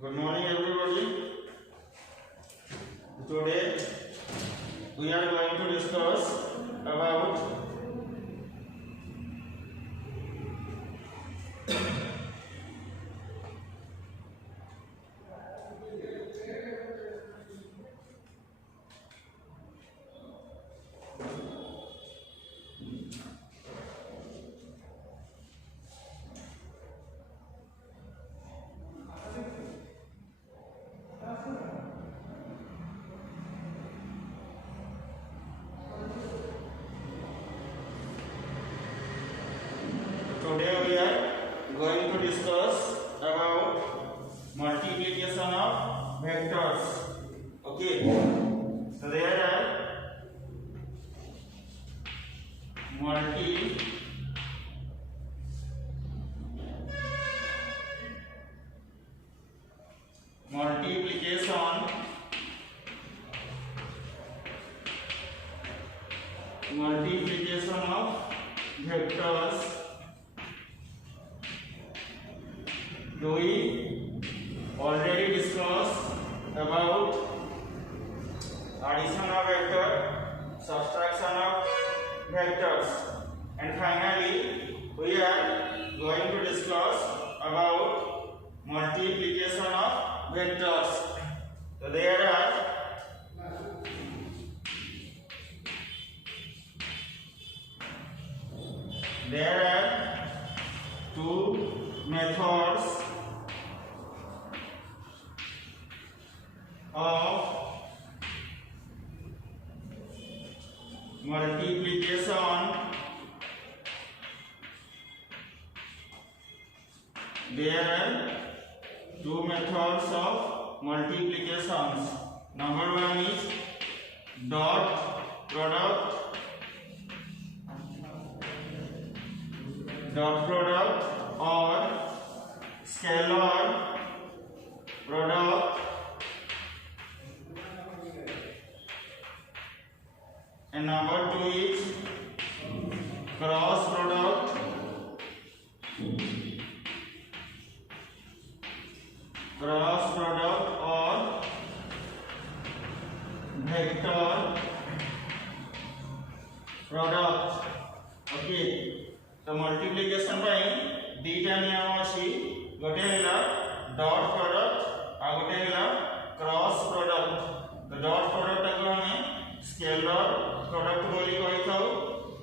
Good morning, everybody. Today we are going to discuss about multiplication of vectors. Okay, so there are multiplication of vectors. We already discussed about addition of vector, subtraction of vectors, and finally we are going to discuss about multiplication of vectors. So there are two methods of multiplication. There are two methods of multiplications. Number one is dot product or scalar product, and number two is cross product or vector product. Okay, तो multiplication पाई दीटा नियम अछि, गोटे हैला dot product आ गोटे हैला cross product. तो dot product को हमें स्केलर प्रोडक्ट बोली कहि थाउ,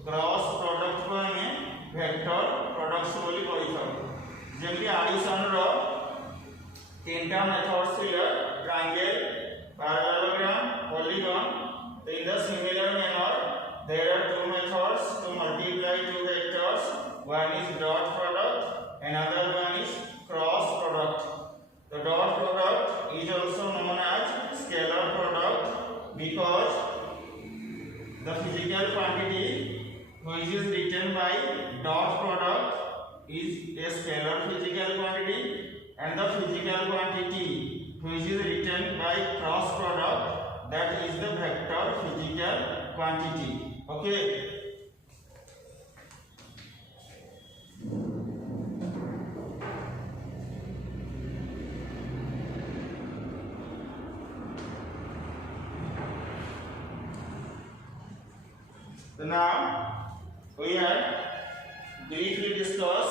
क्रॉस प्रोडक्ट को हमें वेक्टर प्रोडक्ट्स बोली कहि थाउ. जेमि एडिशन रो तीनटा मेथड्स थिला, triangle, parallelogram, polygon. So in the similar manner there are two methods to multiply two vectors. One is dot product, another one is cross product. The dot product is also known as scalar product because the physical quantity which is written by dot product is a scalar physical quantity, and the physical quantity which is written by cross product, that is the vector physical quantity. Okay. So now we are briefly discuss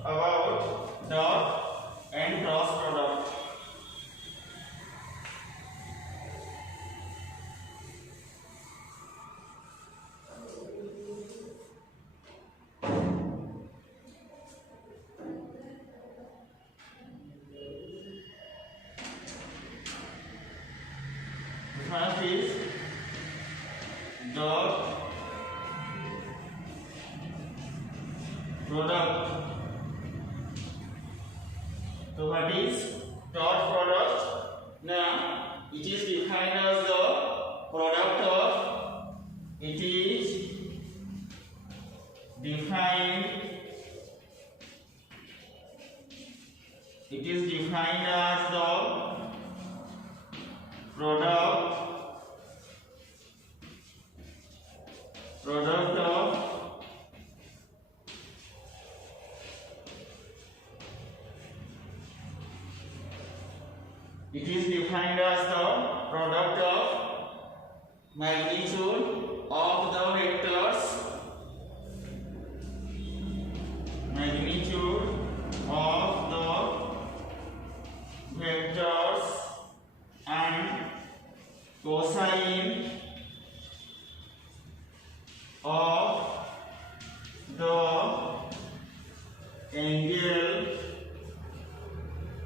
about dot and cross product. First is dot product. So what is dot product? Now it is defined as the product of, it is defined as the product of It is defined as the product of magnitude of the vectors, magnitude of the vectors and cosine of the angle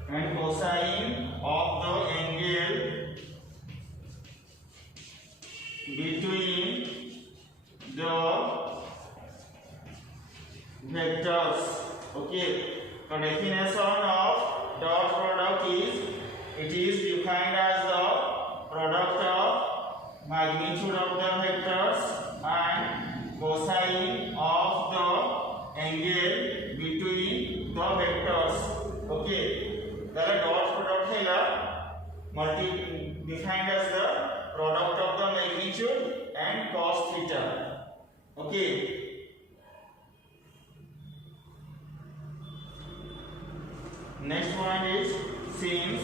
and cosine of the angle between the vectors. Okay, the definition of dot product is it is defined as the product of magnitude of the vectors and cosine of the angle between the vectors. Okay, the dot product is defined as the product of the magnitude and cos theta. Okay. Next one is since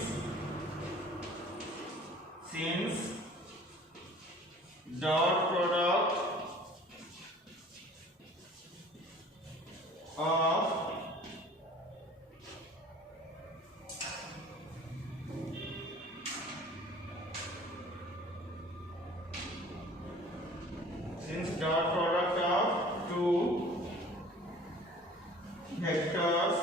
dot product of two vectors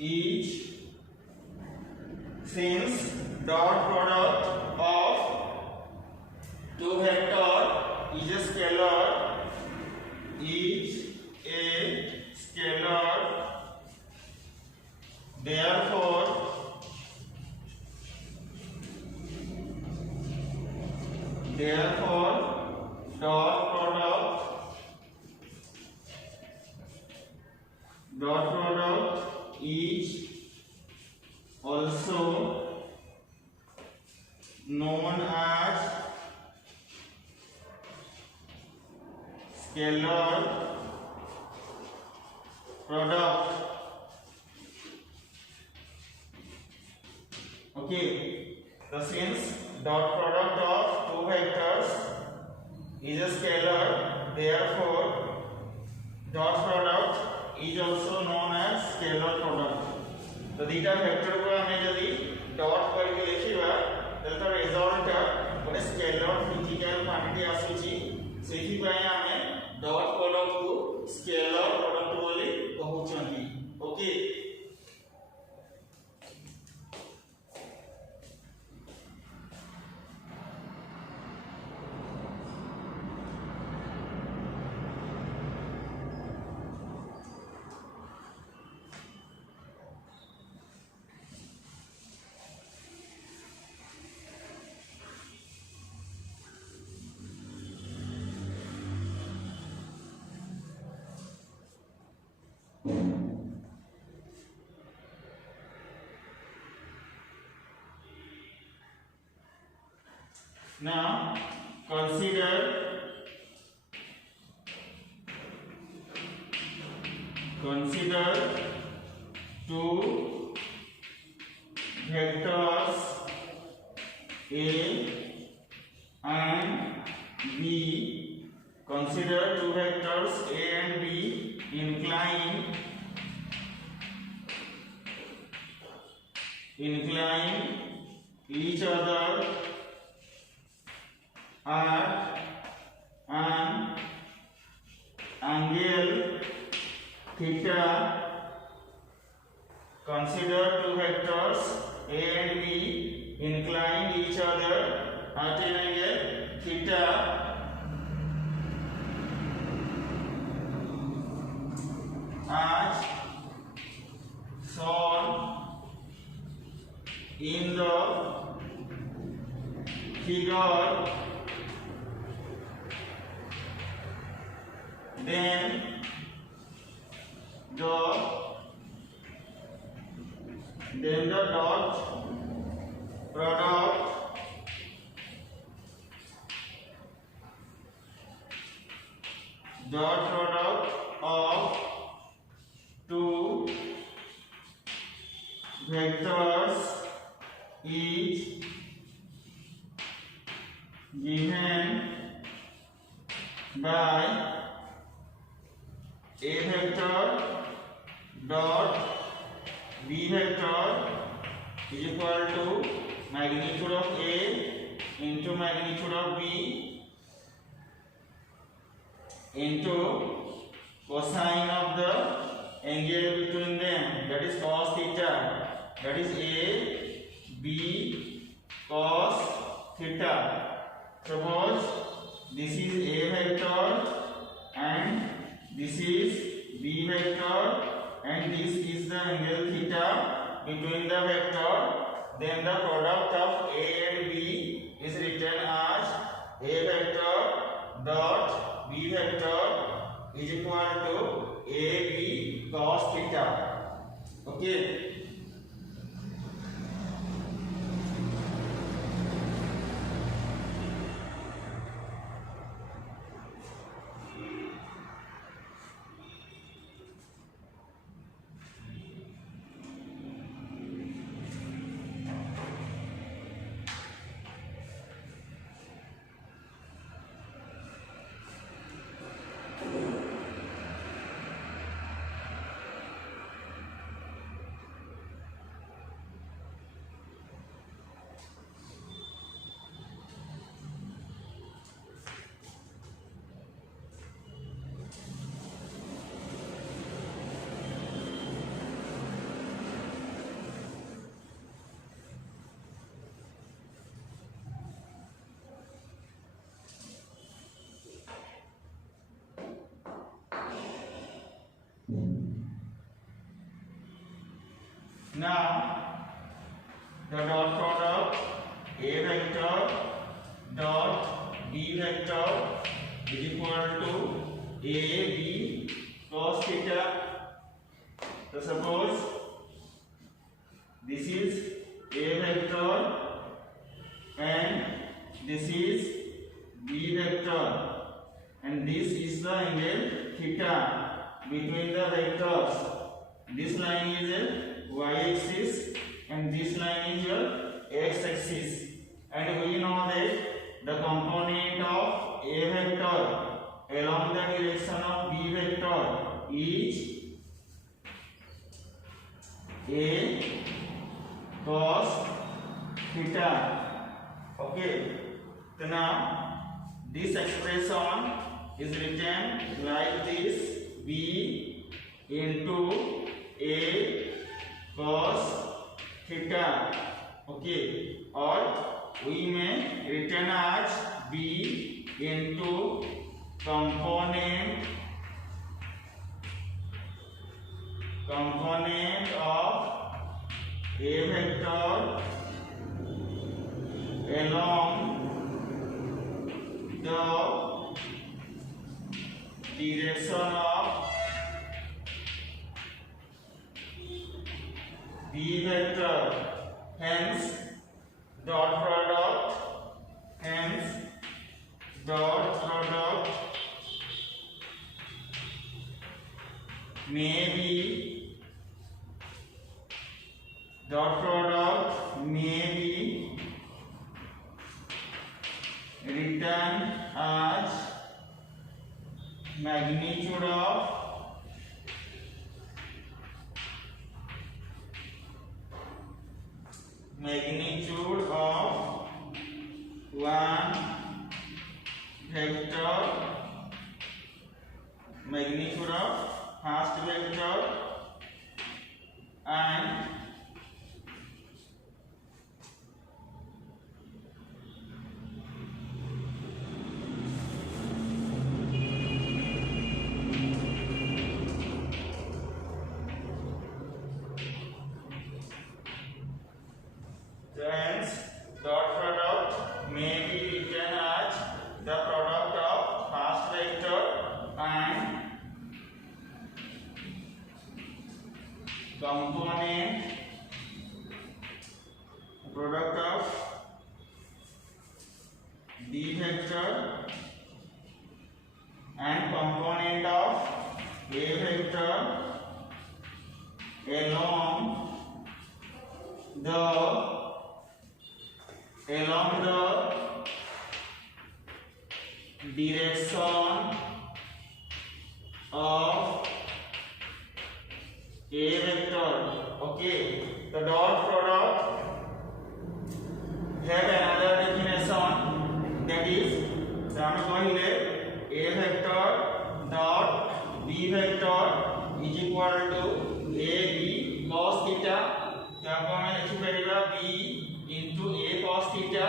each, since dot product of two vector is a scalar, each a scalar, therefore dot product is also known as scalar product. Okay, so since dot product of two vectors is a scalar, therefore dot product is also known as scalar product. तो दीटा vector को हमें यदि dot करके लिखिबा तल तो result गोटे scalar physical quantity आसुची सेही पय हमें डॉट प्रोडक्ट को स्केलर प्रोडक्ट बोली कहउछंती. Okay, now consider two vectors A and B. Consider two vectors A and B incline each other at an angle theta. Consider two vectors A and B incline each other at an angle theta as shown in the figure. Then the dot product of two vectors is given by a vector dot b vector is equal to magnitude of a into magnitude of b into cosine of the angle between them, that is cos theta, that is a b cos theta. Suppose this is a vector and this is b vector and this is the angle theta between the vector, then the product of a and b is written as a vector dot b vector is equal to ab cos theta. Okay. Now the dot product a vector dot b vector is equal to a b cos theta. So suppose this is a vector and this is b vector and this is the angle theta between the vectors. This line is a y-axis and this line is your x-axis, and we know that the component of a vector along the direction of b vector is a cos theta. Okay, so now this expression is written like this: b into a cos theta. Okay, or we may written as b into component of a vector along the direction of b vector. Hence dot product may be written as magnitude of one vector, magnitude of first vector, and hence dot product may be written as the product of first vector and component product of b vector and component of a vector along the along the direction of a vector. Okay, the dot product have another definition, that is আমি কইলে a vector dot b vector is equal to a b cos theta, তারপর আমি লিখি পারিবা b into a cos theta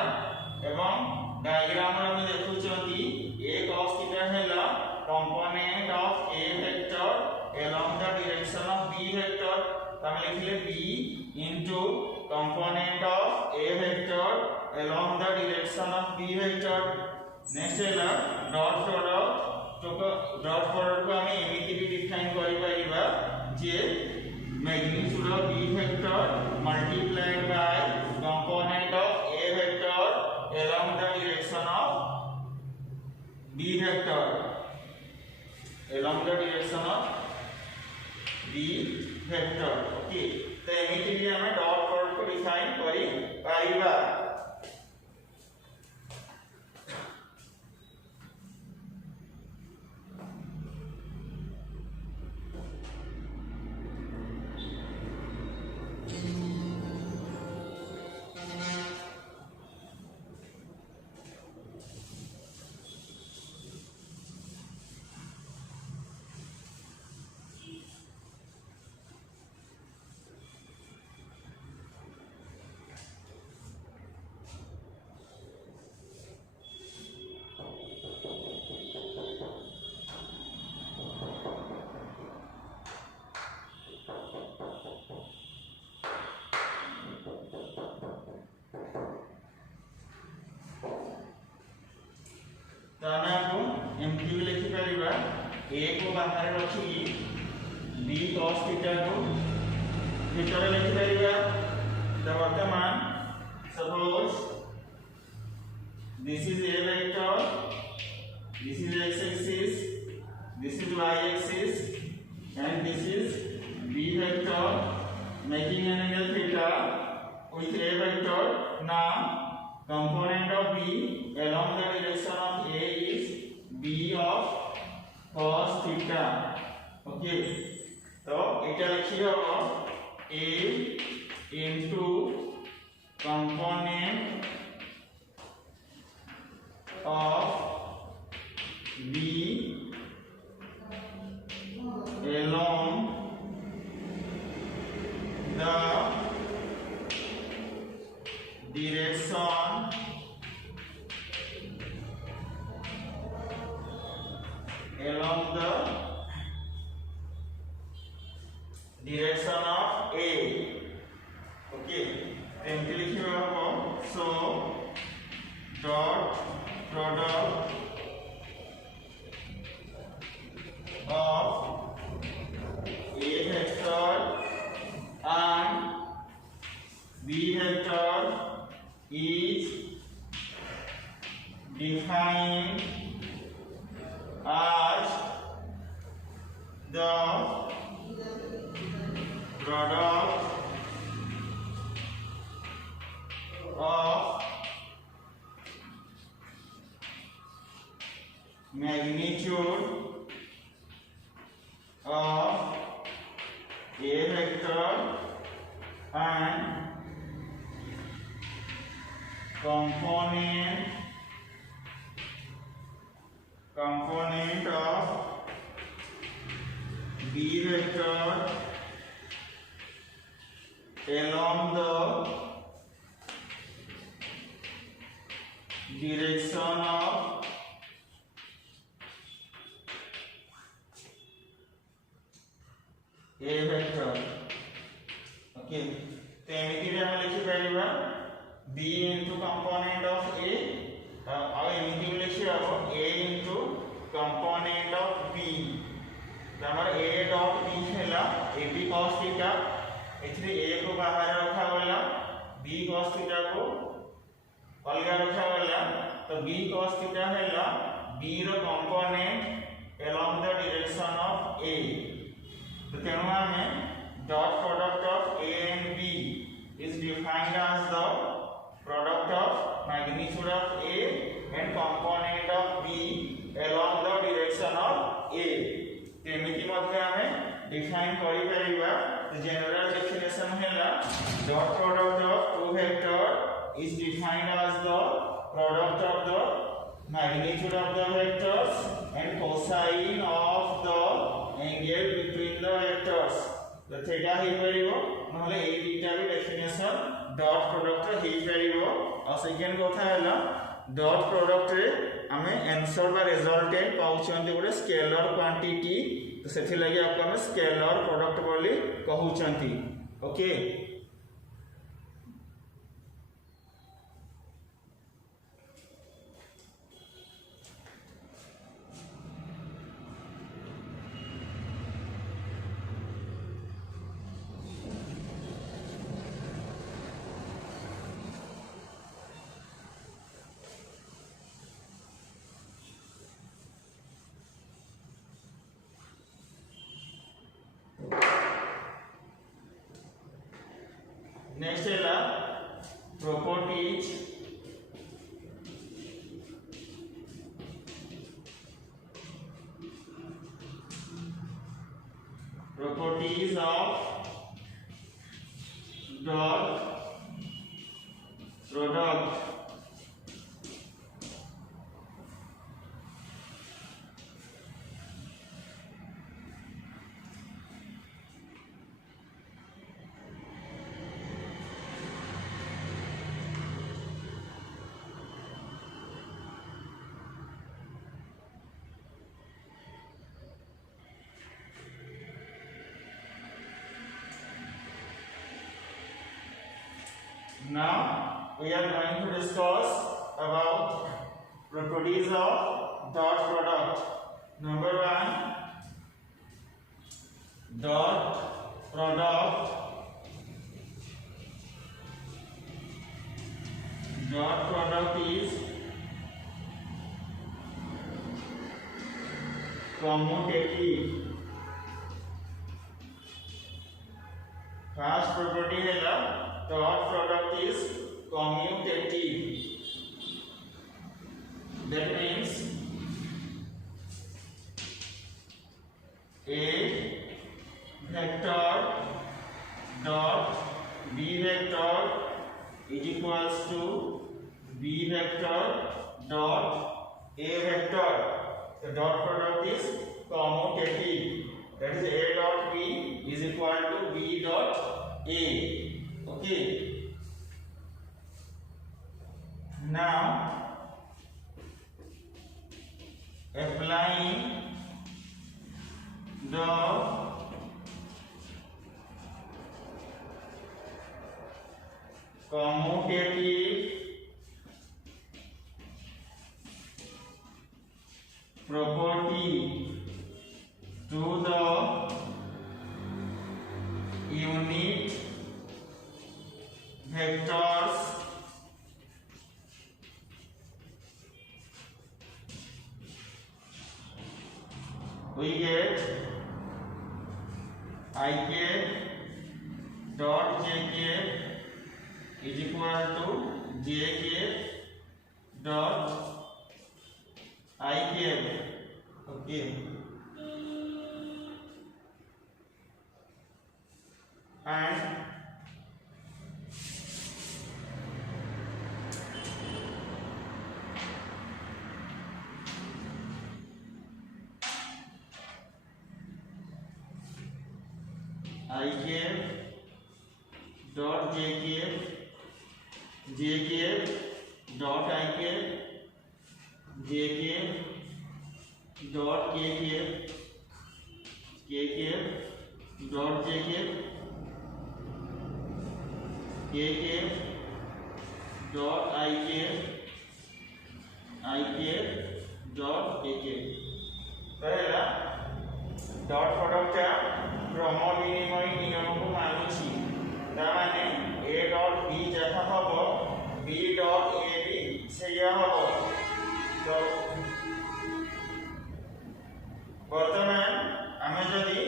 এবং diagram रे আমি দেখুচନ୍ତି a cos theta हैला component of a vector along the direction of b vector, আমি লিখিলে b into component of a vector along the direction of b vector. Next हैला dot product, तो dot product को আমি এমিতি भी डिफाइन करि Paribas J magnitude of b vector multiplied by component of a vector along the direction of b vector, along the direction of b vector. Okay, तो एमिति भी हमें डॉट प्रोडक्ट को डिफाइन करि पारिबा. ताना को एमक्यू लिखि परिबा a को बाहर रखी b cos थीटा को भीतर लिखि परिबा. तो वर्तमान suppose this is a vector, this is x axis, this is y axis and this is b vector making an angle theta with a vector. Now component of b along the direction of a is b of cos theta. Okay, तो এটা লিখি হবো a into component of b along the direction along the direction of a. Okay, then लिखि हबो so dot product of a vector and b vector is defined as the product of magnitude of a vector and component of b vector along the direction of a vector. Okay, तो एमिति रे हम लिखि परिबा b into component of a और एमिति लिखि हबो a into component of b. हमर a dot b हैला ab cos theta, एथरे a को बाहर रखा गला, b cos theta को अलग रखा गला, तो b cos theta हैला b row component along the direction of a. तो तेणु आमे dot product of a and b is defined as the product of magnitude of A and component of B along the direction of A. एमिति मध्ये हमें define करि परिबा general definition हैला dot product of two vector is defined as the product of the magnitude of the vectors and cosine of the angle between the vectors. तो theta हे परिबो नहले ए दुटा भी डेफिनेशन डॉट प्रोडक्ट हे परिबो और second कथा हैला dot product रे हमें answer बा रिजल्टेंट पाउछंती गोटे स्केलर क्वांटिटी तो सेथि लागि आपको हम स्केलर प्रोडक्ट बोली कहउछंती ओके नेक्स्ट है ला properties of dot product Now we are going to discuss about properties of dot product. Number 1, dot product. Dot product is commutative. First property है ना dot product is commutative. That means A vector dot B vector is equals to B vector dot A vector. The dot product is commutative. That is A dot B is equal to B dot A. Okay. Now applying the commutative property to the unit vectors we get I cap dot j cap is equal to j cap dot I cap. Okay. And I cap dot j cap dot I cap j cap dot k cap dot j cap k cap dot I cap dot k cap पहला dot product क्रम विनिमय नियम को मानुची तामाने a dot b जहा हबो b dot a भी सेया हबो तो वर्तमान आमे जदी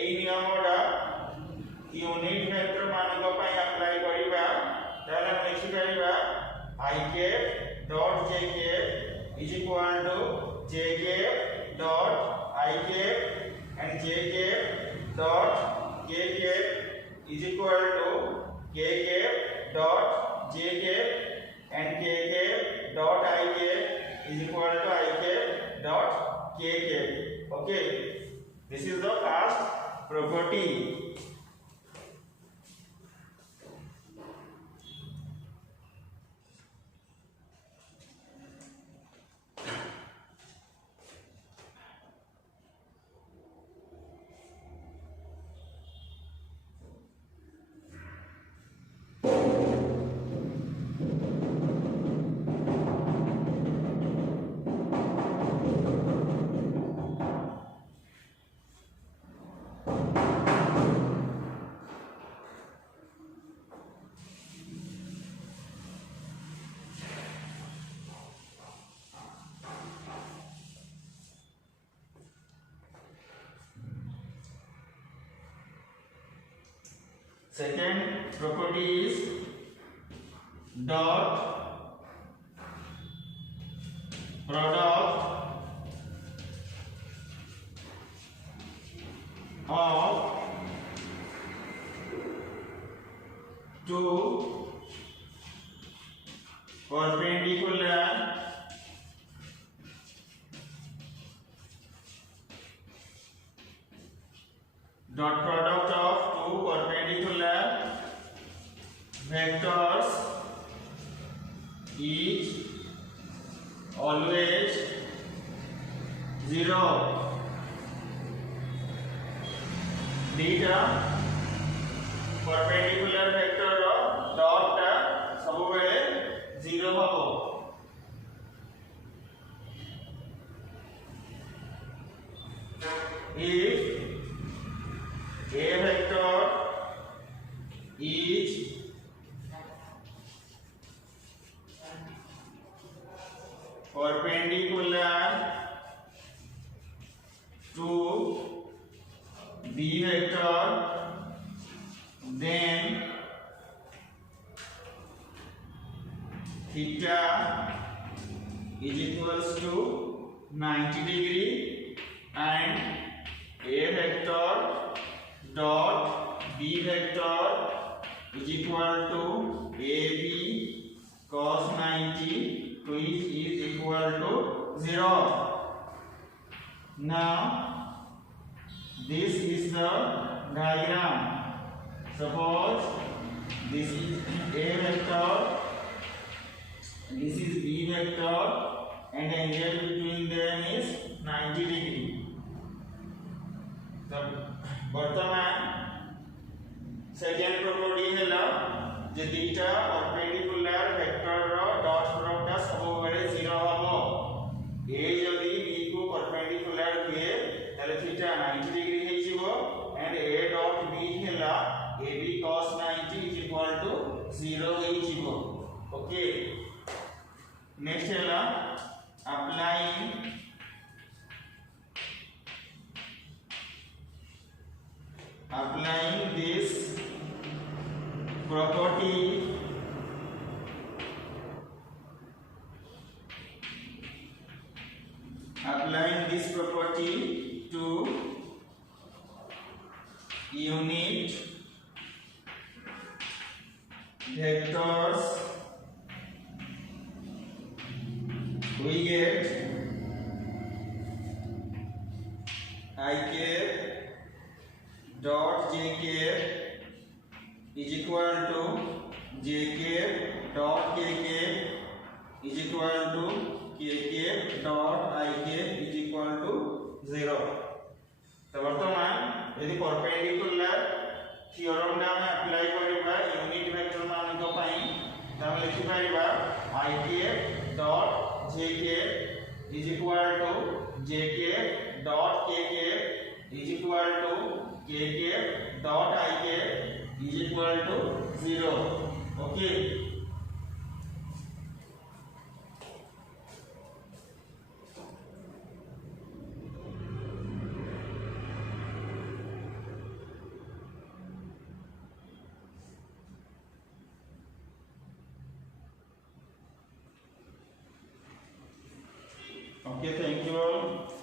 एई नियमडा यूनिट वेक्टर मानक पई अप्लाई करी is equal to j cap dot I cap and j cap dot k cap is equal to k cap dot j cap and k cap dot I cap is equal to I cap dot k cap. Okay, this is the first property. Second property is dot product of two perpendicular dot product of two perpendicular vectors is always 0. Dita perpendicular vector dot टा सबुबेले 0 हबो. If a vector is perpendicular to b vector, then theta is equals to 90 degree and a vector dot b vector is equal to ab cos 90 which is equal to 0. Now this is the diagram. Suppose this is a vector, this is b vector and angle between them is 90 degree. वर्तमान second property हैला जे दीटा perpendicular vector रो dot product सब बेले 0 हबो. ए जदी b को perpendicular हुए ताले theta 90 degree हे जिवो एंड a डॉट b हैला ab cos 90 is equal to 0 हे जिवो. ओके, नेक्स्ट हैला applying this property to unit vectors, we get I cap dot j cap is equal to j cap dot k cap is equal to k cap dot I cap is equal to 0. तो वर्तमान यदि perpendicular theorem ना हम apply करिबा unit vector मानक पई त हम लिखि परिबा I cap dot j cap is equal to j cap dot k cap is equal to k cap dot I cap is equal to 0. Okay. Okay, thank you all.